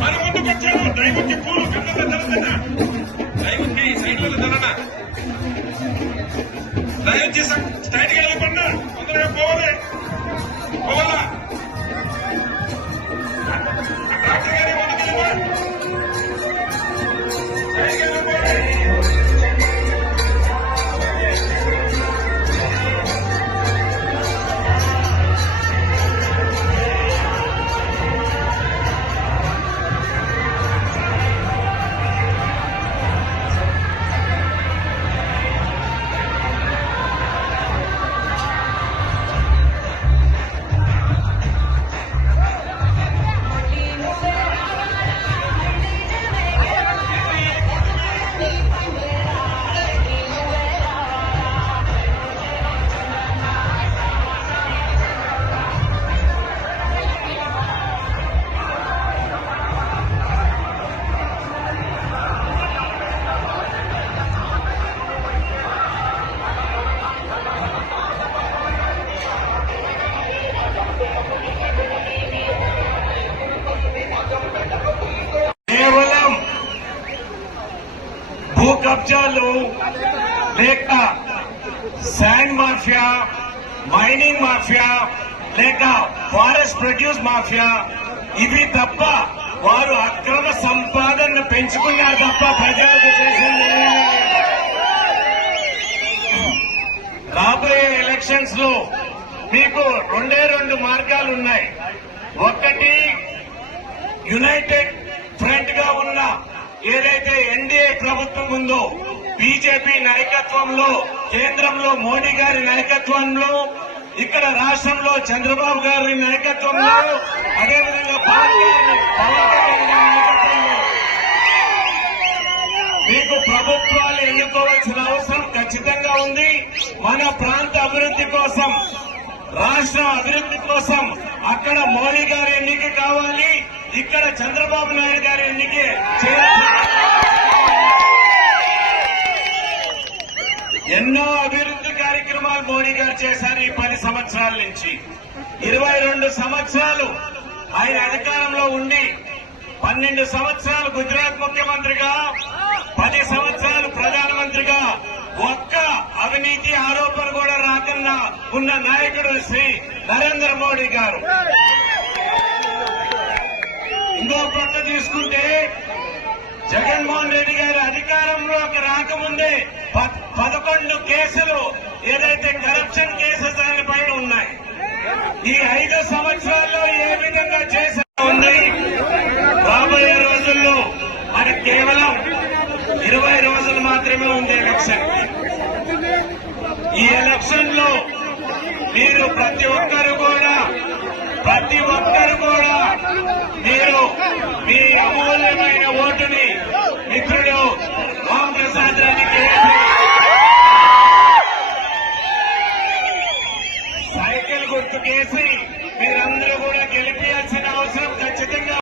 మరి ముందుకొచ్చారు దైవకి పూలు కన్నద ధరదన దైవకి సైడ్ల ధరన దయచేసి స్టైట్గా వెళ్ళకుండా తొందరగా కబ్జాలు లేక శాండ్ మాఫియా మైనింగ్ మాఫియా లేక ఫారెస్ట్ ప్రొడ్యూస్ మాఫియా ఇవి తప్ప వారు అక్రమ సంపాదనను పెంచుకున్నారు తప్ప ప్రజలకు చేసింది రాబోయే ఎలక్షన్స్లో మీకు రెండే రెండు మార్గాలు ఉన్నాయి. ఒకటి యునైటెడ్ ఫ్రంట్గా ఉన్న ఏదైతే ఎన్డీ ప్రభుత్వం ఉందో బీజేపీ నాయకత్వంలో కేంద్రంలో మోడీ గారి నాయకత్వంలో ఇక్కడ రాష్ట్రంలో చంద్రబాబు గారి నాయకత్వంలో అదేవిధంగా పవన్ గారి పవన్ కళ్యాణ్ గారి నాయకత్వంలో. మీకు ప్రభుత్వాలు ఎన్నుకోవాల్సిన అవసరం ఖచ్చితంగా ఉంది. మన ప్రాంత అభివృద్ధి కోసం రాష్ట్ర అభివృద్ధి కోసం అక్కడ మోడీ గారి ఎన్నిక కావాలి. ఇక్కడ చంద్రబాబు నాయుడు గారి ఎన్నిక చేయాలి ఎన్నో అభివృద్ధి కార్యక్రమాలు మోడీ గారు చేశారు ఈ పది సంవత్సరాల నుంచి. ఇరవై రెండు సంవత్సరాలు ఆయన అధికారంలో ఉండి పన్నెండు సంవత్సరాలు గుజరాత్ ముఖ్యమంత్రిగా పది సంవత్సరాలు ప్రధానమంత్రిగా ఒక్క అవినీతి ఆరోపణ కూడా రాకుండా ఉన్న నాయకుడు శ్రీ నరేంద్ర మోడీ గారు. ఇంకో పక్క తీసుకుంటే జగన్మోహన్ రెడ్డి గారు అధికారంలోకి రాకముందే ప- పదకొండు కేసులు ఏదైతే కరప్షన్ కేసెస్ ఆయన పైన ఉన్నాయి ఈ ఐదు సంవత్సరాల్లో ఏ విధంగా చేసా ఉంది. రాబోయే రోజుల్లో మనకు కేవలం ఇరవై రోజులు మాత్రమే ఉంది ఎలక్షన్. ఈ ఎలక్షన్లో మీరు ప్రతి ఒక్కరు కూడా ప్రతి ఒక్కరు కూడా మీరు കേസ്